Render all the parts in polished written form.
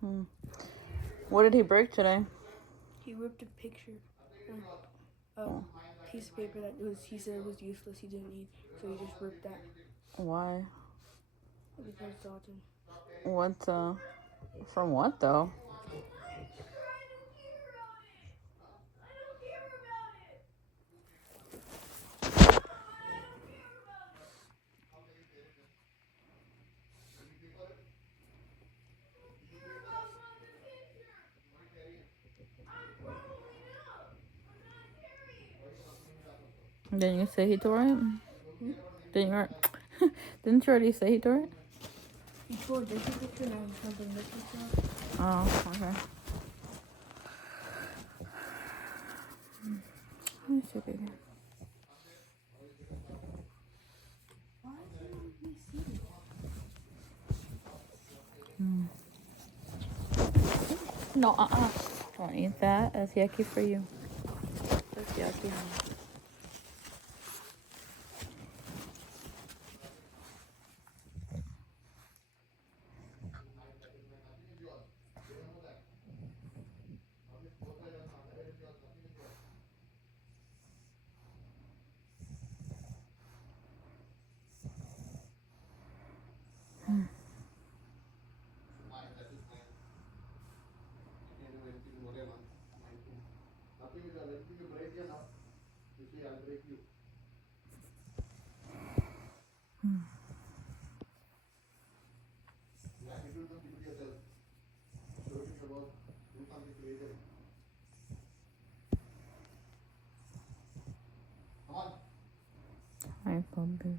Hmm. What did he break today? He ripped a picture, a piece of paper that he said was useless. He didn't need, so he just ripped that. Why? Because Dalton. What? From what though? Didn't you say he tore it? Didn't you? Didn't you already say he tore it? He tore a different picture, now he's something this picture. Oh, okay. Let me see, baby. No, don't eat that. That's yucky for you. That's yucky. Hi, puppy.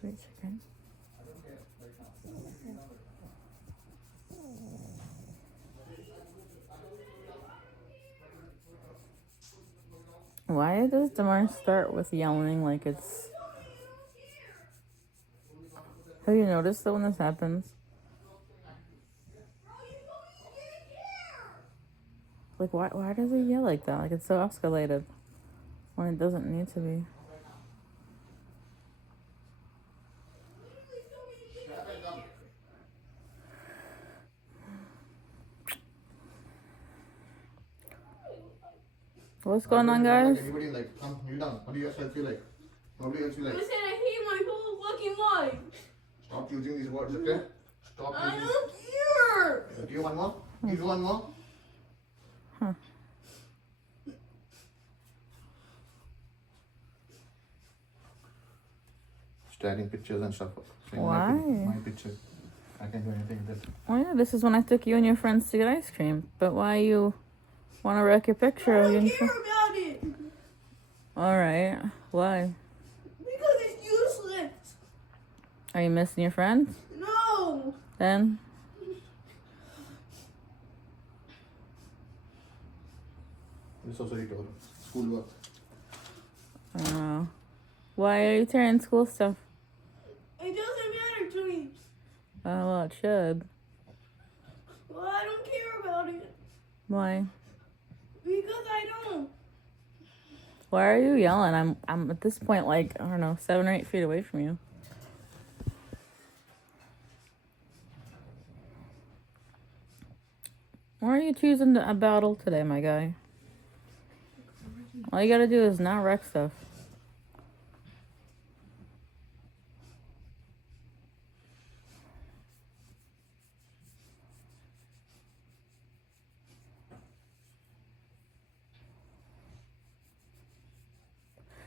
Sweet chicken. Why does Demar start with yelling like it's... Have you noticed that when this happens? Like, why does he yell like that? Like, it's so escalated when it doesn't need to be. What's going on, guys? Anybody like, come, kneel down. What do you guys feel like? Nobody else feel like. Listen, I hate my whole fucking life. Stop using these words, okay? Stop I using. don't care. Do you want more? Give you one more? Huh. Staring pictures and stuff. Saying Why? My picture. I can do anything with it. Oh yeah, this is when I took you and your friends to get ice cream. But why you want to wreck your picture? I don't care about it. Alright. Why? Because it's useless. Are you missing your friends? No. Then? This also you told. Schoolwork. I don't know. Why are you tearing school stuff? It doesn't matter to me. Oh, well, it should. Well, I don't care about it. Why? Because I don't. Why are you yelling? I'm at this point like, I don't know, 7 or 8 feet away from you. Why are you choosing a battle today, my guy? All you gotta do is not wreck stuff.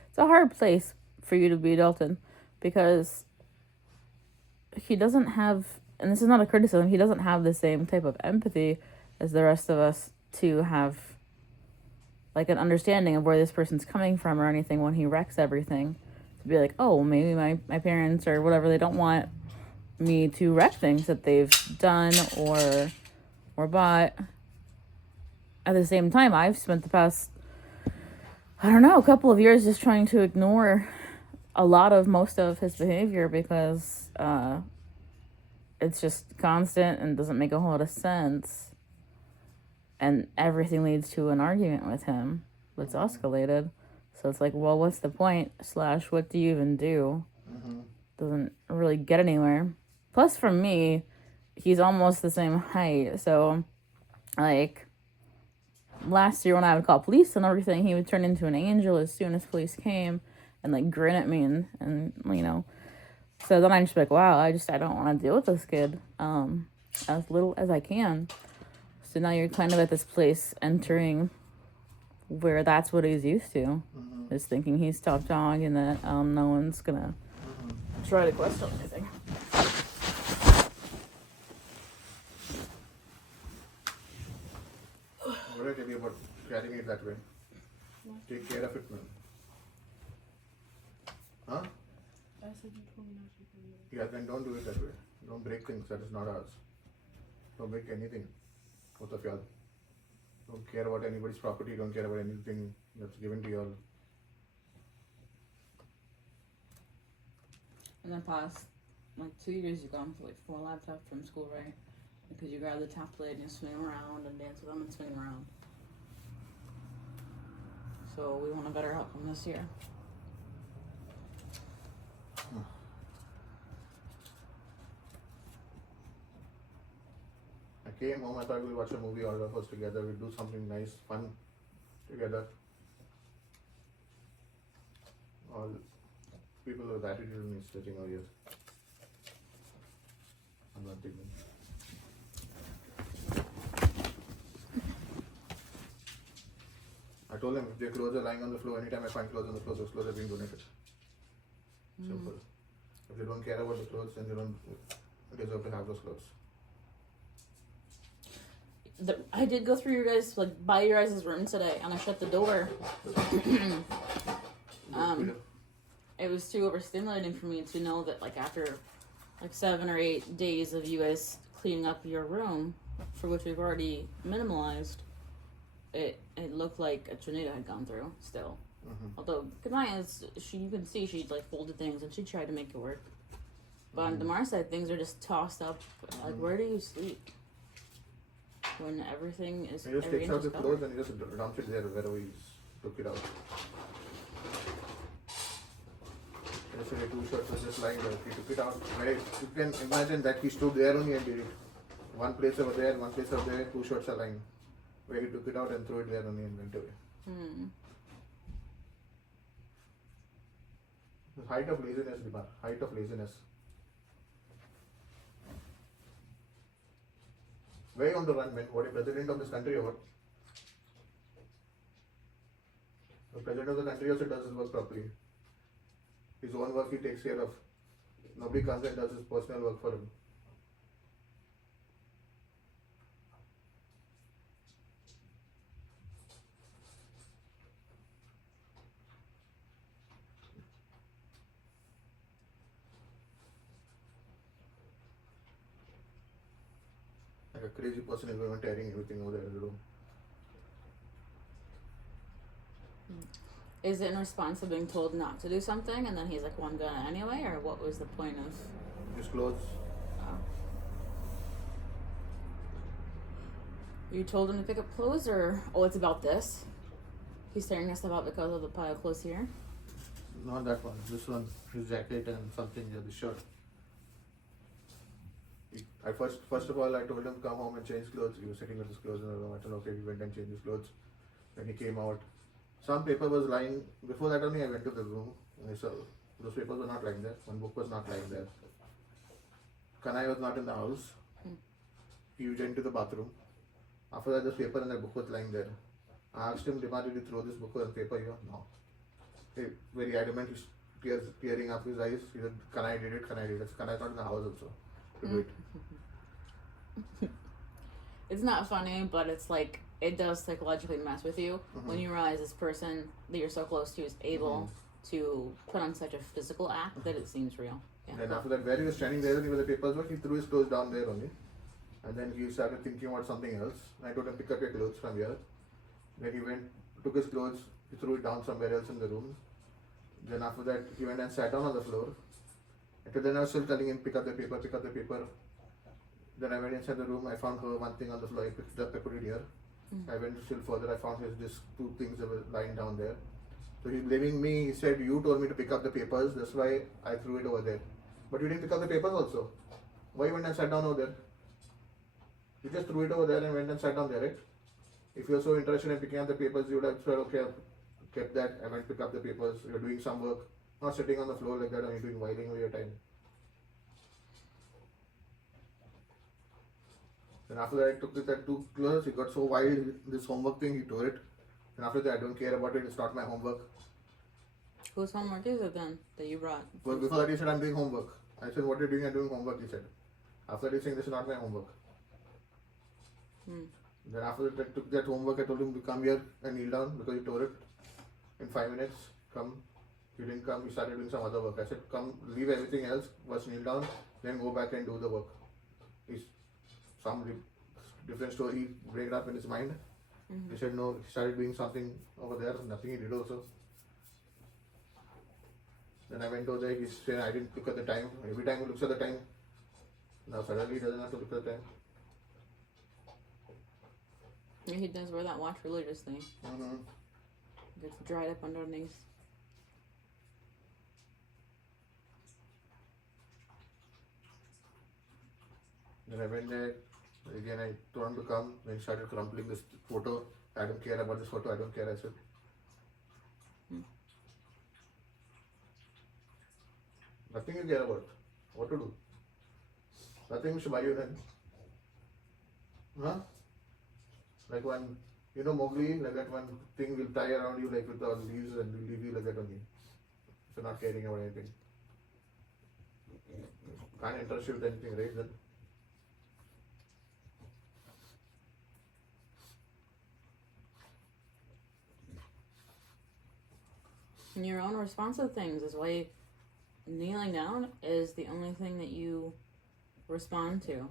It's a hard place for you to be, Dalton, because he doesn't have, and this is not a criticism, he doesn't have the same type of empathy as the rest of us to have like an understanding of where this person's coming from or anything when he wrecks everything. To be like, oh, maybe my parents or whatever, they don't want me to wreck things that they've done or bought. At the same time, I've spent the past, I don't know, a couple of years just trying to ignore most of his behavior because it's just constant and doesn't make a whole lot of sense. And everything leads to an argument with him that's escalated. So it's like, well, what's the point? Slash, what do you even do? Mm-hmm. Doesn't really get anywhere. Plus, for me, he's almost the same height. So, like, last year when I would call police and everything, he would turn into an angel as soon as police came and, like, grin at me and you know. So then I'm just like, wow, I don't want to deal with this kid as little as I can. So now you're kind of at this place entering where that's what he's used to. Mm-hmm. Is thinking he's top dog and that no one's gonna try to question anything. What did I tell you about carrying it that way? Take care of it, man. Huh? I said you told me not to do it. Yeah, then don't do it that way. Don't break things that is not ours. Don't break anything. Both of y'all. Don't care about anybody's property. Don't care about anything that's given to y'all. In the past, like 2 years, you gone for like 4 laptops from school, right? Because you grab the tablet and you swing around and dance with them and swing around. So we want a better outcome this year. I came home, I thought we'll watch a movie, all of us together. We'll do something nice, fun together. All people with attitude in me sitting over here. I'm not thinking. I told them if their clothes are lying on the floor, anytime I find clothes on the floor, those clothes are being donated. Simple. If they don't care about the clothes, then they don't deserve to have those clothes. I did go through your guys, like, by your guys' room today, and I shut the door. It was too overstimulating for me to know that, like, after, like, 7 or 8 days of you guys cleaning up your room, for which we've already minimalized, it looked like a tornado had gone through still. Although, Kamaya, you can see she, like, folded things, and she tried to make it work. But on Damar's side, things are just tossed up. Like, where do you sleep? When everything is... He just takes out the clothes and he just dumps it there wherever he took it out. Yesterday 2 shirts was just lying there. He took it out. Right? You can imagine that he stood there only and did it. One place over there, one place over there, 2 shirts are lying. Where he took it out and threw it there only and went away. The height of laziness, Dimar. Height of laziness. Where you want to run, man? What, a president of this country or what? The president of the country also does his work properly. His own work he takes care of. Nobody comes and does his personal work for him. Like a crazy person is going and tearing everything over there in the room. Is it in response to being told not to do something, and then he's like, well, I'm gonna anyway, or what was the point of... His clothes. You told him to pick up clothes, or... Oh, it's about this? He's tearing us about because of the pile of clothes here? Not that one. This one. His jacket and something here, the shirt. I first of all, I told him to come home and change clothes. He was sitting with his clothes in the room. I told him, okay, he went and changed his clothes. Then he came out. Some paper was lying. Before that only, I went to the room. I saw those papers were not lying there. One book was not lying there. Kanai was not in the house. He went to the bathroom. After that, the paper and the book was lying there. I asked him, Dima, did you throw this book or paper here? No. He very adamant. He's tearing up his eyes. He said, Kanai did it. Kanai did it. Kanai is not in the house also to do it. It's not funny, but it's like, it does psychologically mess with you when you realize this person that you're so close to is able to put on such a physical act that it seems real. Yeah. Then after that, where he was standing there with the papers, he threw his clothes down there only. And then he started thinking about something else. I told him, pick up your clothes from here. Then he went, took his clothes, he threw it down somewhere else in the room. Then after that, he went and sat down on the floor. Until then I was still telling him, pick up the paper, pick up the paper. Then I went inside the room, I found her one thing on the floor, I picked it up, I put it here. I went still further, I found these 2 things that were lying down there. So he's blaming me. He said, you told me to pick up the papers, that's why I threw it over there. But you didn't pick up the papers also. Why you went and sat down over there? You just threw it over there and went and sat down there, right? If you're so interested in picking up the papers, you would have said, okay, I've kept that, I went to pick up the papers, you're doing some work, not sitting on the floor like that and you're doing whiling away your time. Then after that, I took that two clothes, he got so wild, this homework thing, he tore it. And after that, I don't care about it, it's not my homework. Whose homework is it then that you brought? But before that, he said, I'm doing homework. I said, what are you doing? I'm doing homework, he said. After that, he's saying, this is not my homework. Hmm. Then after that, I took that homework, I told him to come here and kneel down because he tore it. In 5 minutes, come. He didn't come, he started doing some other work. I said, come, leave everything else, first kneel down, then go back and do the work. He's some different story, break it up in his mind. Mm-hmm. He said, no, he started doing something over there, nothing he did also. Then I went over there, he said, I didn't look at the time. Every time he looks at the time, now suddenly he doesn't have to look at the time. Yeah, he does wear that watch religiously. Mm-hmm. Gets dried up underneath. Then I went there, again I told him to come, then he started crumpling this photo. I don't care about this photo, I don't care, I said. Nothing you care about. What to do? Nothing we should buy you then. Huh? Like one, you know Mowgli, like that one thing will tie around you like with all leaves and will leave you like that only. If you're not caring about anything. Can't interest you with anything, right then? And your own response to things is why kneeling down is the only thing that you respond to.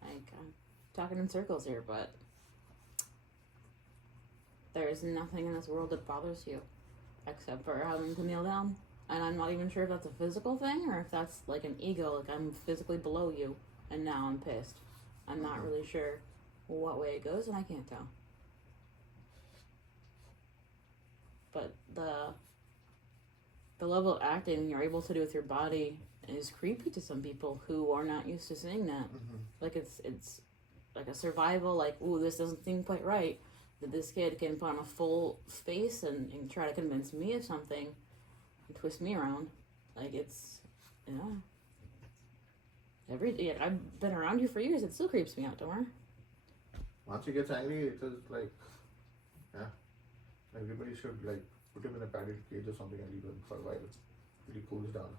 Like, I'm talking in circles here, but there's nothing in this world that bothers you except for having to kneel down. And I'm not even sure if that's a physical thing or if that's like an ego, like I'm physically below you and now I'm pissed. I'm not really sure what way it goes and I can't tell. But the level of acting you're able to do with your body is creepy to some people who are not used to seeing that. Mm-hmm. Like it's like a survival, like, ooh, this doesn't seem quite right. That this kid can put on a full face and try to convince me of something and twist me around. Like it's, yeah. I've been around you for years, it still creeps me out, don't worry. Once he gets angry, it is like, yeah. Everybody should like put him in a padded cage or something and leave him for a while. Till he cools down.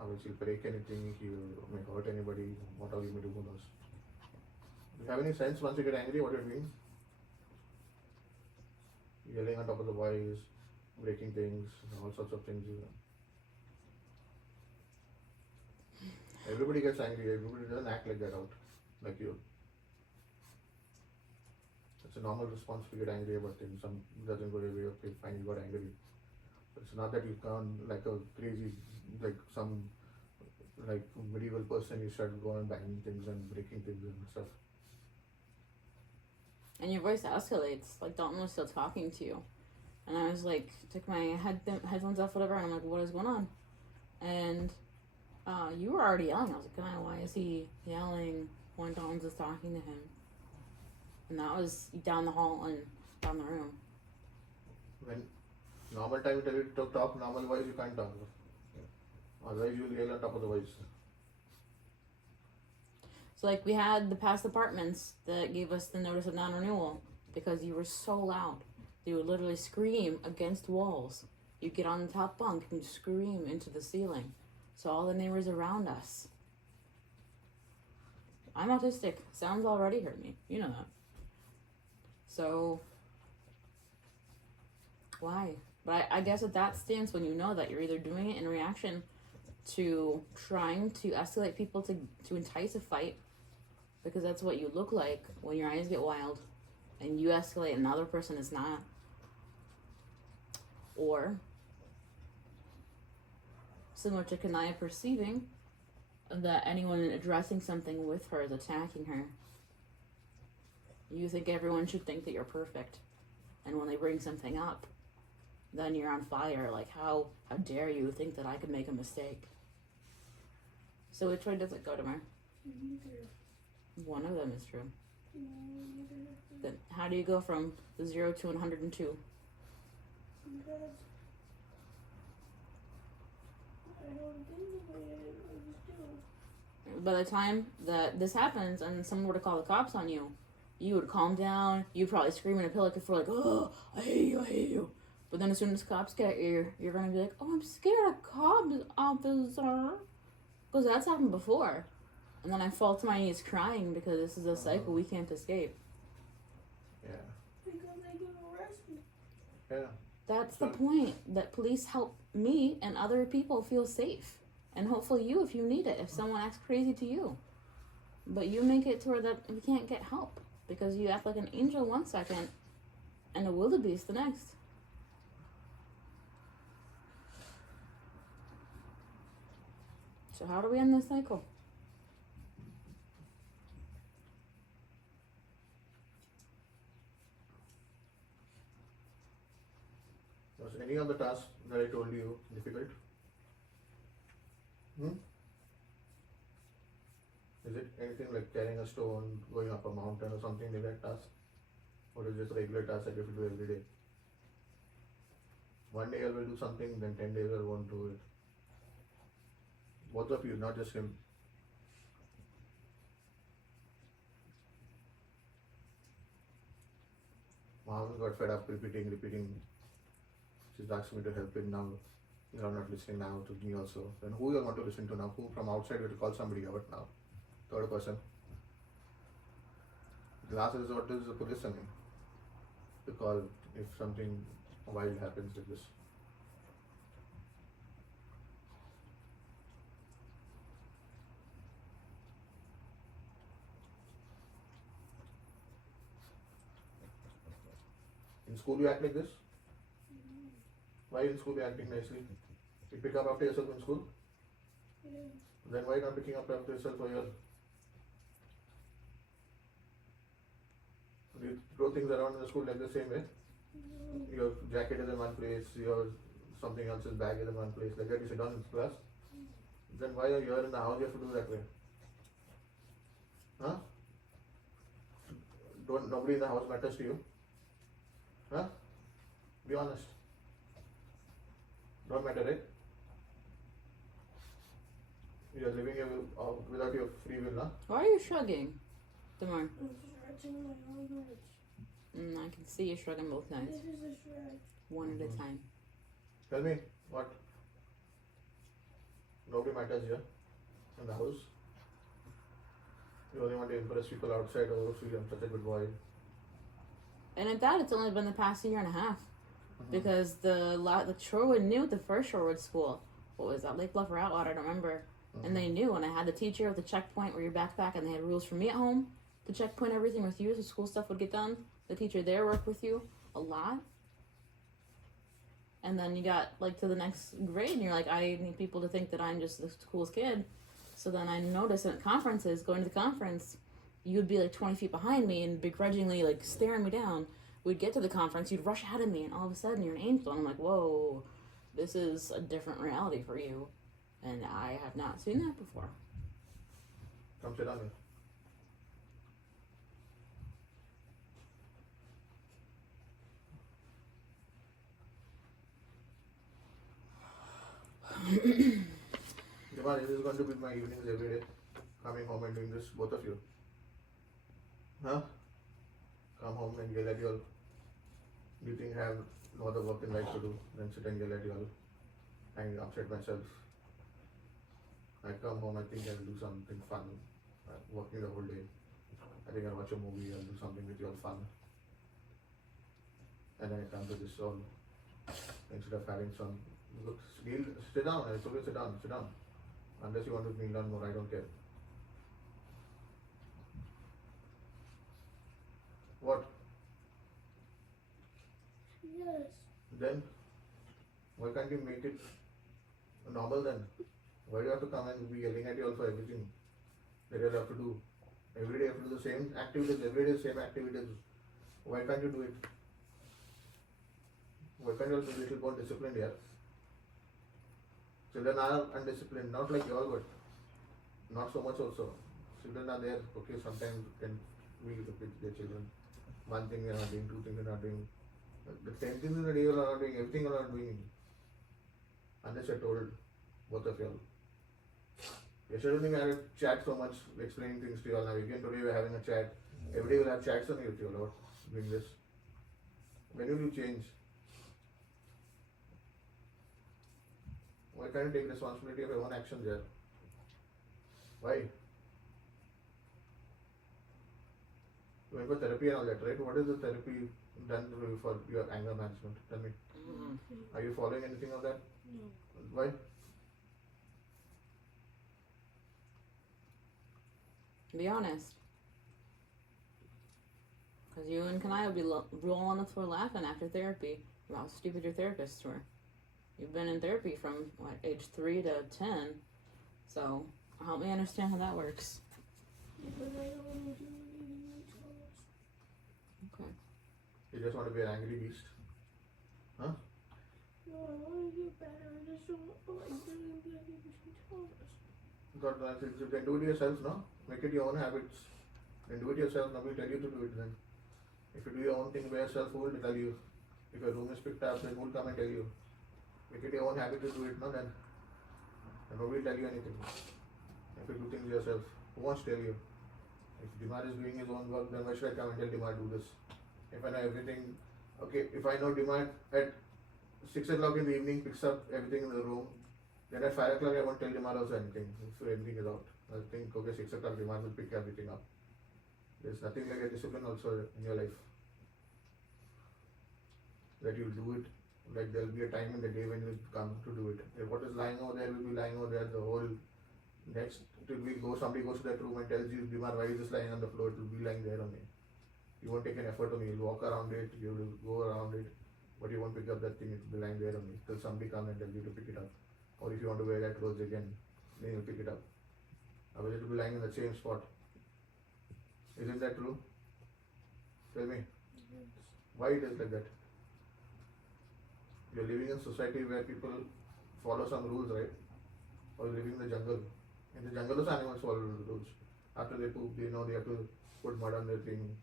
Otherwise he'll break anything, he may hurt anybody, what all he may do, who knows. Do you have any sense once you get angry what you're doing? Yelling on top of the voice, breaking things, all sorts of things. Everybody gets angry, everybody doesn't act like that out, like you. It's a normal response to get angry about things. Some doesn't go your way, okay, fine, you got angry. But it's not that you come like a crazy, like some like medieval person, you start going banging things and breaking things and stuff. And your voice escalates. Like Dalton was still talking to you. And I was like, took my headphones off, whatever, and I'm like, what is going on? And you were already yelling. I was like, God, why is he yelling when Dalton's just talking to him? And that was down the hall and down the room. When normal time you tell you to talk normal voice, you can't talk. Otherwise you will yell on top of the voice. So like we had the past apartments that gave us the notice of non-renewal because you were so loud. You would literally scream against walls. You'd get on the top bunk and scream into the ceiling. So all the neighbors around us. I'm autistic. Sounds already hurt me. You know that. So why? But I guess at that stance, when you know that you're either doing it in reaction to trying to escalate people to entice a fight, because that's what you look like when your eyes get wild and you escalate and another person is not. Or, similar to Kanaya perceiving that anyone addressing something with her is attacking her. You think everyone should think that you're perfect And when they bring something up, then you're on fire. Like, how dare you think that I could make a mistake? So which way does it go, Tamar? Neither. One of them is true. Neither. Then how do you go from 0 to 102? Because I don't think the way I was doing. By the time that this happens and someone were to call the cops on you, you would calm down. You'd probably scream in a pillow for like, oh, I hate you, I hate you. But then as soon as cops get you, you're going to be like, oh, I'm scared of cops, officer. Because that's happened before. And then I fall to my knees crying because this is a cycle we can't escape. Yeah. Because they can arrest me. Yeah. That's the point, that police help me and other people feel safe. And hopefully you, if you need it, if someone acts crazy to you. But you make it to where that we can't get help because you act like an angel one second and a wildebeest the next. So how do we end this cycle? Was any of the tasks that I told you difficult? Is it anything like carrying a stone, going up a mountain or something like that task? Or is it just regular tasks that you have to do every day? One day I will do something, then 10 days I won't do it. Both of you, not just him. Mom got fed up repeating. She's asked me to help him now. You're not listening now to me also. Then who you want to listen to now? Who from outside you to call somebody out now? Third person. The last resort is the police only. To call if something wild happens like this. In school you act like this? Why in school you acting nicely? You pick up after yourself in school? Yeah. Then why not picking up after yourself for your... You throw things around in the school like the same way? Your jacket is in one place, your something else's bag is in one place, like that you sit down in class? Then why are you here in the house you have to do that way? Huh? Nobody in the house matters to you? Huh? Be honest. Don't matter, right? You're living without your free will, huh? Why are you shrugging, Tamar? I'm stretching my arms. I can see you shrugging both nights. This is a stretch. One at a time. Tell me, what? Nobody matters here in the house. You only want to impress people outside, oh, see, I'm such a good boy. And at that, it's only been the past year and a half. Because the Shorewood knew the first Shorewood school. What was that? Lake Bluff or Outwater, I don't remember. And they knew, and I had the teacher with the checkpoint where your backpack, and they had rules for me at home to checkpoint everything with you so school stuff would get done. The teacher there worked with you a lot. And then you got like to the next grade and you're like, I need people to think that I'm just the school's kid. So then I noticed at conferences, going to the conference, you'd be like 20 feet behind me and begrudgingly like staring me down. We'd get to the conference, you'd rush ahead of me, and all of a sudden you're an angel. And I'm like, whoa, this is a different reality for you. And I have not seen that before. Come sit down here. Jamal, this is going to be my evenings every day. Coming home and doing this, both of you. Huh? Come home and yell at you all. Do you think I have no other work in life to do than sit and yell at you all? And upset myself. I come home, I think I'll do something fun. I'm working the whole day. I think I'll watch a movie, I'll do something with you all fun. And then I come to this all. Instead of having some, look, sit down, it's okay, sit down. Unless you want to kneel down more, I don't care. What? Yes. Then, why can't you make it normal then? Why do you have to come and be yelling at you all for everything that you have to do? Every day you have to do the same activities, every day the same activities. Why can't you do it? Why can't you be a little more disciplined here? Children are undisciplined, not like you all, but not so much also. Children are there, okay, sometimes can we look with their children. One thing they are not doing, two things they are not doing. The 10 things in the day you are not doing, everything you are not doing. Unless I told both of you all. Yesterday evening I had a chat so much, explaining things to you all. Now again today we are having a chat. Every day we'll have chats on you with you all about doing this. When will you change? Why can't you take responsibility of your own actions there? Why? You went for therapy and all that, right? What is the therapy done for your anger management? Tell me. Are you following anything of that? No. Why? Be honest. Because you and Kanai will be rolling on the floor laughing after therapy about how stupid your therapists were. You've been in therapy from, what, age 3 to 10. So, help me understand how that works. Because I don't want to do anything else. Okay. You just want to be an angry beast? Huh? No, I want to get better. I just don't like doing the things. God, you can do it yourself, no? Make it your own habits. Then do it yourself, nobody will tell you to do it then. If you do your own thing by yourself, who will tell you? If your room is picked up, then who will come and tell you? Make it your own habit to do it, no? Then nobody will tell you anything. If you do things yourself, who wants to tell you? If Dimar is doing his own work, then why should I come and tell Dimar do this? If I know everything, okay, if I know Dimar at 6 o'clock in the evening picks up everything in the room, then at 5 o'clock I won't tell Dimar also anything, if anything is out. I think, okay, 6 o'clock Dimar will pick everything up. There's nothing like a discipline also in your life. That you'll do it, like there'll be a time in the day when you come to do it. If what is lying over there will be lying over there the whole next till we go, somebody goes to that room and tells you, Dimar, why is this lying on the floor? It will be lying there only. You won't take an effort on it, you'll walk around it, you will go around it, but you won't pick up that thing, it will be lying there only till somebody comes and tells you to pick it up. Or if you want to wear that clothes again, then you'll pick it up. Otherwise it will be lying in the same spot. Isn't that true? Tell me. Why it is like that? You're living in a society where people follow some rules, right? Or you're living in the jungle. In the jungle also animals follow the rules. After they poop, they know they have to put mud on their thing.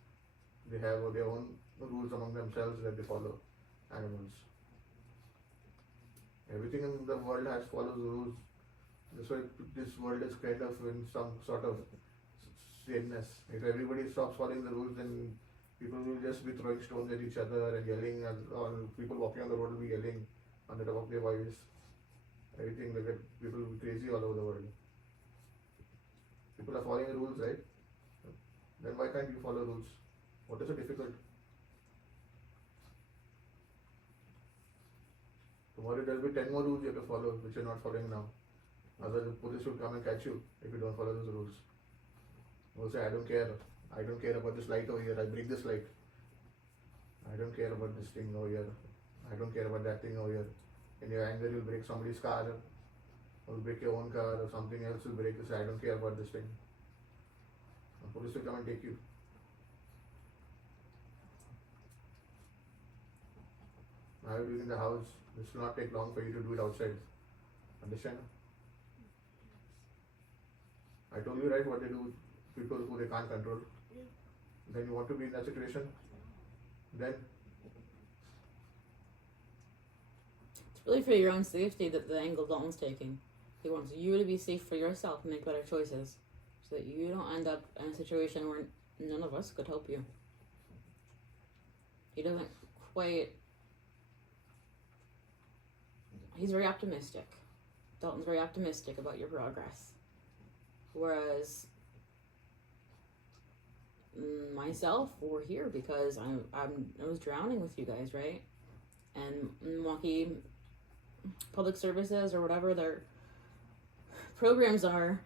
They have their own rules among themselves that they follow. Animals. Everything in the world follows rules. That's why this world is kind of in some sort of sameness. If everybody stops following the rules, then people will just be throwing stones at each other and yelling, or people walking on the road will be yelling on the top of their voice. Everything like that. People will be crazy all over the world. People are following the rules, right? Then why can't you follow rules? What is so difficult? Tomorrow there will be 10 more rules you have to follow which you're not following now. Otherwise the police will come and catch you if you don't follow those rules. You'll say, I don't care about this light over here, I break this light. I don't care about this thing over here. I don't care about that thing over here. In your anger you'll break somebody's car, or break your own car, or something else will break. You say, I don't care about this thing. The police will come and take you. Now you're in the house, this will not take long for you to do it outside. Understand? I told you right what they do with people who they can't control. Yeah. Then you want to be in that situation? Then It's really for your own safety that the angle Dalton's taking. He wants you to be safe for yourself and make better choices, so that you don't end up in a situation where none of us could help you. He doesn't quite. He's very optimistic. Dalton's very optimistic about your progress. Whereas myself, we're here because I was drowning with you guys, right? And Milwaukee Public Services or whatever their programs are,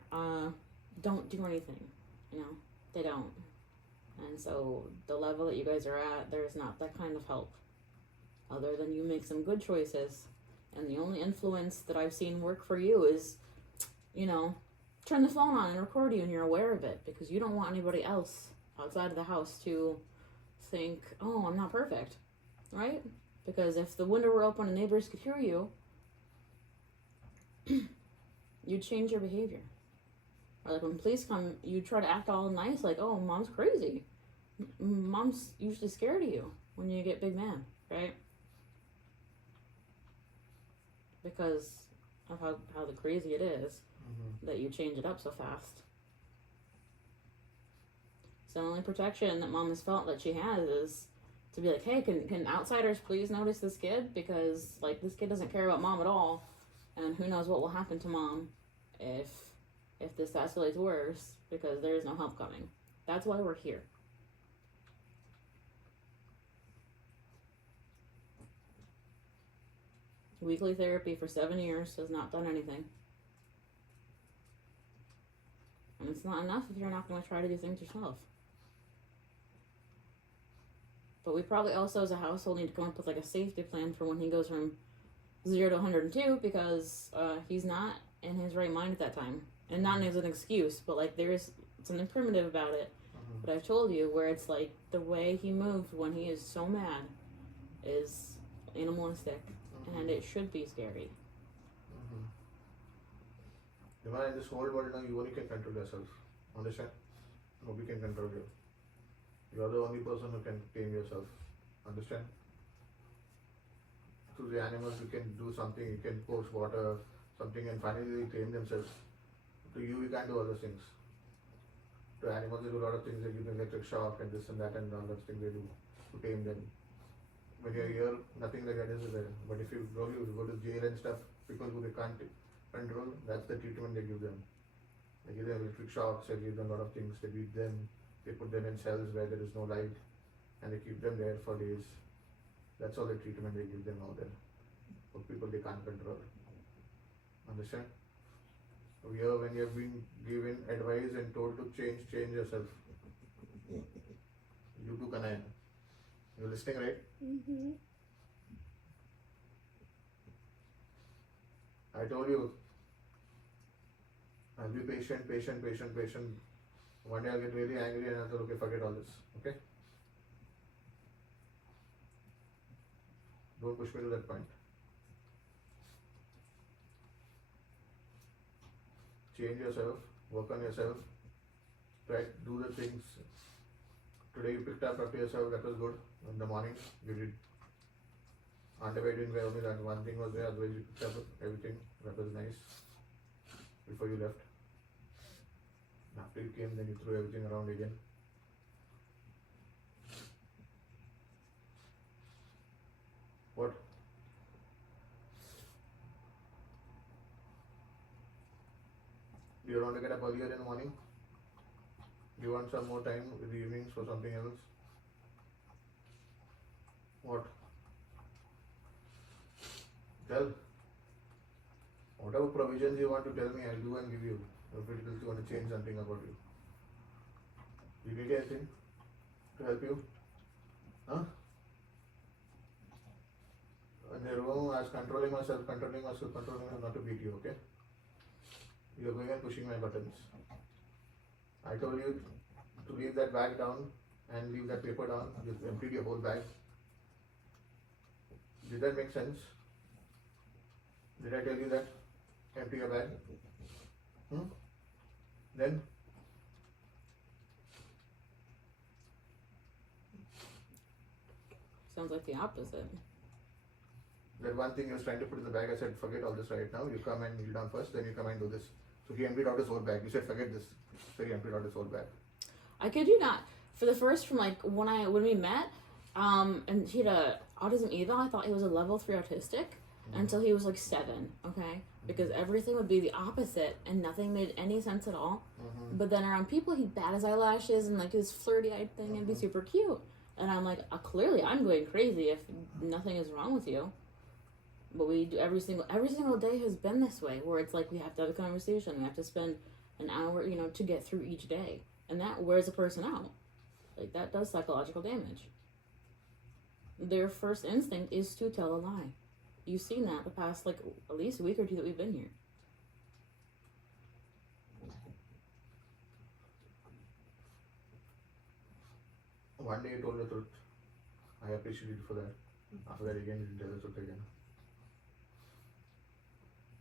don't do anything. You know, they don't. And so the level that you guys are at, there's not that kind of help. Other than you make some good choices. And the only influence that I've seen work for you is, you know, turn the phone on and record you and you're aware of it, because you don't want anybody else outside of the house to think, oh, I'm not perfect, right? Because if the window were open and neighbors could hear you, you'd change your behavior. Or like when police come, you try to act all nice, like, oh, mom's crazy. Mom's usually scared of you when you get big mad, right? Because of how the crazy it is that you change it up so fast. So the only protection that mom has felt that she has is to be like, hey, can outsiders please notice this kid? Because like this kid doesn't care about mom at all, and who knows what will happen to mom if this escalates worse, because there is no help coming. That's why we're here. Weekly therapy for 7 years has not done anything. And it's not enough if you're not going to try to do things yourself. But we probably also as a household need to come up with like a safety plan for when he goes from 0 to 102, because he's not in his right mind at that time. And not as an excuse, but like there's something primitive about it. But I've told you where it's like the way he moves when he is so mad is animalistic, and it should be scary. In this whole world now, you only can control yourself. Understand? Nobody can control you. You are the only person who can tame yourself. Understand? To the animals, you can do something, you can pour water, something, and finally they tame themselves. To you, you can't do other things. To animals, they do a lot of things, they give them electric shock and this and that and all those things they do to tame them. When you're here, nothing like that is there. But if you go to jail and stuff, people who they can't control, that's the treatment they give them. They give them electric shocks, they give them a lot of things, they beat them, they put them in cells where there is no light, and they keep them there for days. That's all the treatment they give them out there. For people they can't control. Understand? So here when you have been given advice and told to change yourself. You too, Kanayan. You're listening, right? Mm-hmm. I told you, I'll be patient. One day I'll get really angry and I'll say, okay, forget all this, okay? Don't push me to that point. Change yourself, work on yourself, try to do the things. Today you picked up after yourself, that was good. In the morning, you did. Underwear didn't wear only that one thing was there, otherwise you picked up everything. That was nice. Before you left. After you came, then you threw everything around again. What? Do you want to get up earlier in the morning? Do you want some more time in the evenings for something else? What? Tell. Whatever provisions you want to tell me, I'll do and give you. If it is going to change something about you. You need anything to help you? Huh? In the room, I was controlling myself, not to beat you, okay? You're going and pushing my buttons. I told you to leave that bag down and leave that paper down. You emptied your whole bag. Did that make sense? Did I tell you that? Empty your bag. Then? Sounds like the opposite. That one thing he was trying to put in the bag, I said, forget all this right now. You come and kneel down first, then you come and do this. So he emptied out his whole bag. You said, forget this. So he emptied out his whole bag. I kid you not. For the first, from like when we met, and he had a autism eval, I thought he was a level 3 autistic until he was like 7, okay? Because everything would be the opposite and nothing made any sense at all. But then around people, he'd bat his eyelashes and like his flirty-eyed thing and be super cute. And I'm like, clearly I'm going crazy if nothing is wrong with you. But we do every single day has been this way, where it's like we have to have a conversation. We have to spend an hour, to get through each day. And that wears a person out. Like, that does psychological damage. Their first instinct is to tell a lie. You've seen that the past, like, at least a week or two that we've been here. One day you told the truth. I appreciate you for that. After that, again, you tell us okay again.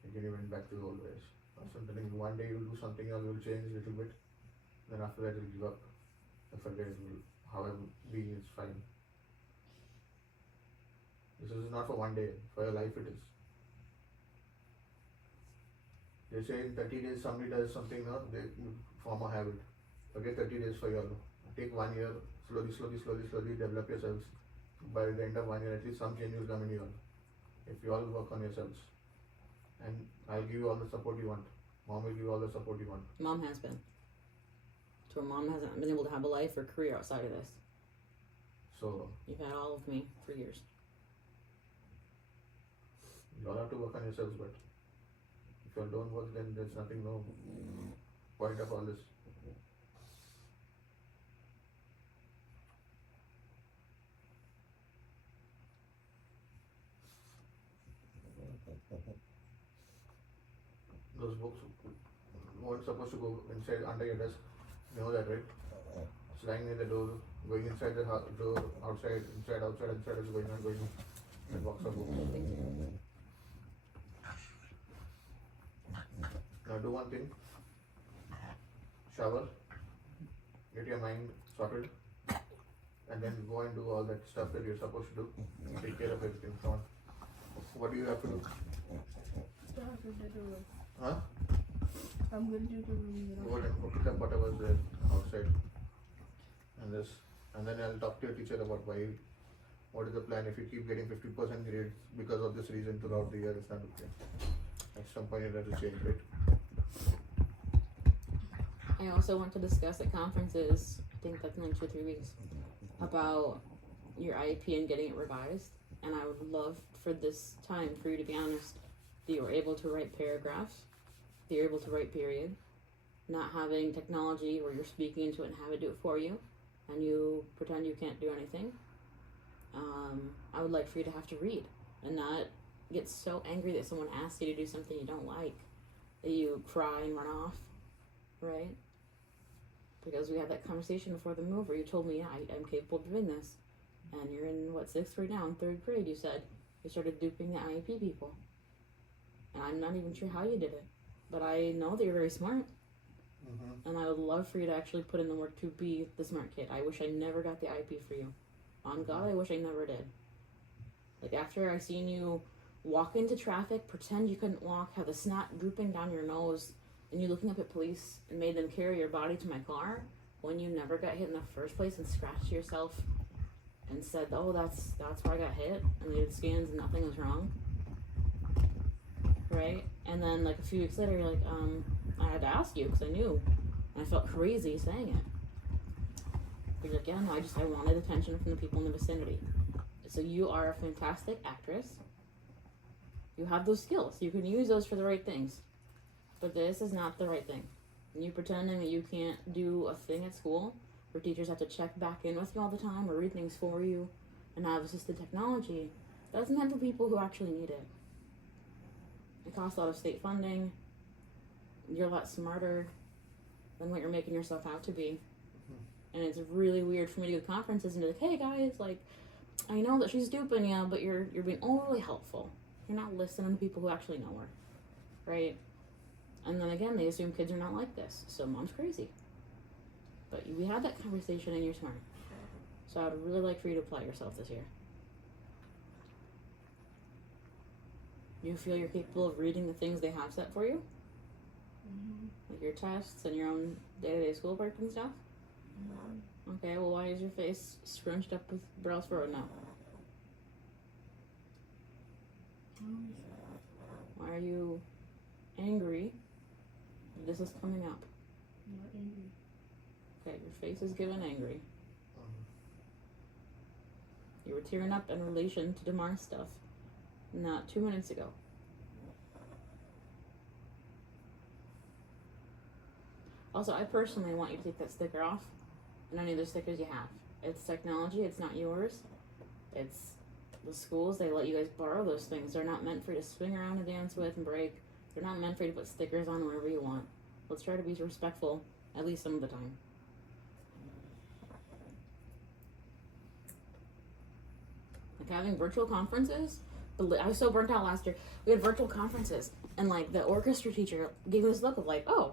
Again, you went back to the old ways. Something one day you'll do something else, you'll change a little bit. Then after that, you'll give up. And forget it. However, being is fine. This is not for one day. For your life, it is. They say in 30 days, somebody does something, no, they form a habit. Forget 30 days for you all. Take 1 year, slowly develop yourselves. By the end of 1 year, at least some change will come in you all. If you all work on yourselves. And I'll give you all the support you want. Mom will give you all the support you want. Mom has been. So mom hasn't been able to have a life or career outside of this. So, You've had all of me for years. you all have to work on yourselves, but if you all don't work, then there's nothing, no point of all this. Those books weren't supposed to go inside under your desk. You know that, right? It's lying near the door, going inside the door, outside, inside, it's going on, going on. That box of books. Now do one thing. Shower. Get your mind sorted. And then go and do all that stuff that you're supposed to do. Take care of everything. Come on. What do you have to do? Huh? I'm gonna do the room. Go ahead and pick up whatever's there outside. And then I'll talk to your teacher about what is the plan. If you keep getting 50% grades because of this reason throughout the year, it's not okay. At some point it has to change, right? I also want to discuss at conferences, I think that's in like 2 or 3 weeks, about your IEP and getting it revised. And I would love for this time for you to be honest, that you were able to write paragraphs, that you're able to write period, not having technology where you're speaking into it and have it do it for you, and you pretend you can't do anything. I would like for you to have to read and not get so angry that someone asks you to do something you don't like, that you cry and run off, right? Because we had that conversation before the move where you told me, yeah, I'm capable of doing this. And you're in, 6th grade now, in 3rd grade, you said. You started duping the IEP people. And I'm not even sure how you did it. But I know that you're very smart. Mm-hmm. And I would love for you to actually put in the work to be the smart kid. I wish I never got the IEP for you. On God, I wish I never did. Like, after I seen you walk into traffic, pretend you couldn't walk, have the snot drooping down your nose, and you looking up at police and made them carry your body to my car, when you never got hit in the first place and scratched yourself and said, oh, that's where I got hit, and they did scans and nothing was wrong. Right? And then, like, a few weeks later, you're like, I had to ask you because I knew. And I felt crazy saying it. You're like, yeah, no, I wanted attention from the people in the vicinity. So you are a fantastic actress. You have those skills. You can use those for the right things. But this is not the right thing. And you pretending that you can't do a thing at school where teachers have to check back in with you all the time or read things for you and have assisted technology, that's meant for people who actually need it. It costs a lot of state funding. You're a lot smarter than what you're making yourself out to be. And it's really weird for me to go to conferences and be like, hey guys, like, I know that she's duping you, but you're being overly helpful. You're not listening to people who actually know her, right? And then again, they assume kids are not like this, so mom's crazy. But we had that conversation and you're smart. So I would really like for you to apply yourself this year. You feel you're capable of reading the things they have set for you? Mm-hmm. Like your tests and your own day-to-day schoolwork and stuff? Mm-hmm. Okay, well, why is your face scrunched up with brows furrowed now? Why are you angry? This is coming up. I'm not angry. Okay, your face is given angry. You were tearing up in relation to Damar's stuff not 2 minutes ago. Also, I personally want you to take that sticker off and any of the stickers you have. It's technology, it's not yours. It's the schools, they let you guys borrow those things. They're not meant for you to swing around and dance with and break. They're not meant for you to put stickers on wherever you want. Let's try to be respectful, at least some of the time. like having virtual conferences. I was so burnt out last year. We had virtual conferences, and like the orchestra teacher gave me this look of like, oh,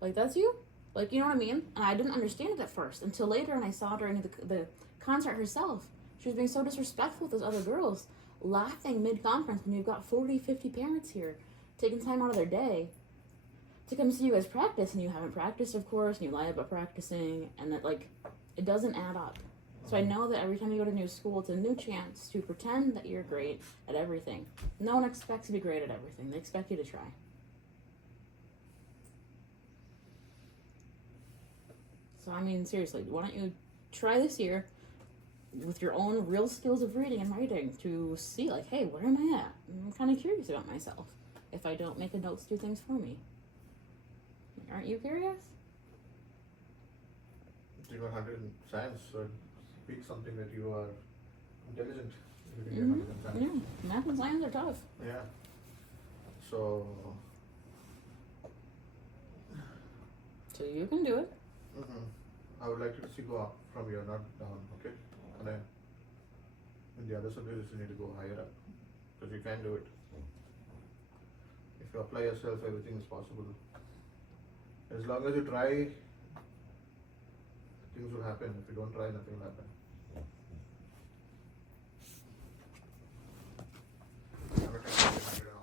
like that's you, like you know what I mean? And I didn't understand it at first until later, and I saw during the concert herself. She was being so disrespectful with those other girls, laughing mid-conference when you've got 40, 50 parents here, taking time out of their day to come see you guys practice, and you haven't practiced, of course, and you lie about practicing, and that, like, it doesn't add up. So I know that every time you go to a new school, it's a new chance to pretend that you're great at everything. No one expects you to be great at everything. They expect you to try. So, I mean, seriously, why don't you try this year with your own real skills of reading and writing to see, like, hey, where am I at? I'm kind of curious about myself if I don't make a notes do things for me. Aren't you curious? You got 100 in science, so it speaks something that you are intelligent. You can get Mm-hmm. 100 in science. Yeah, math and science are tough. Yeah. So. So you can do it. I would like you to see go up from here, not down, okay? And then in the other subjects, you need to go higher up because you can do it. If you apply yourself, everything is possible. As long as you try, things will happen. If you don't try, nothing will happen. I'm not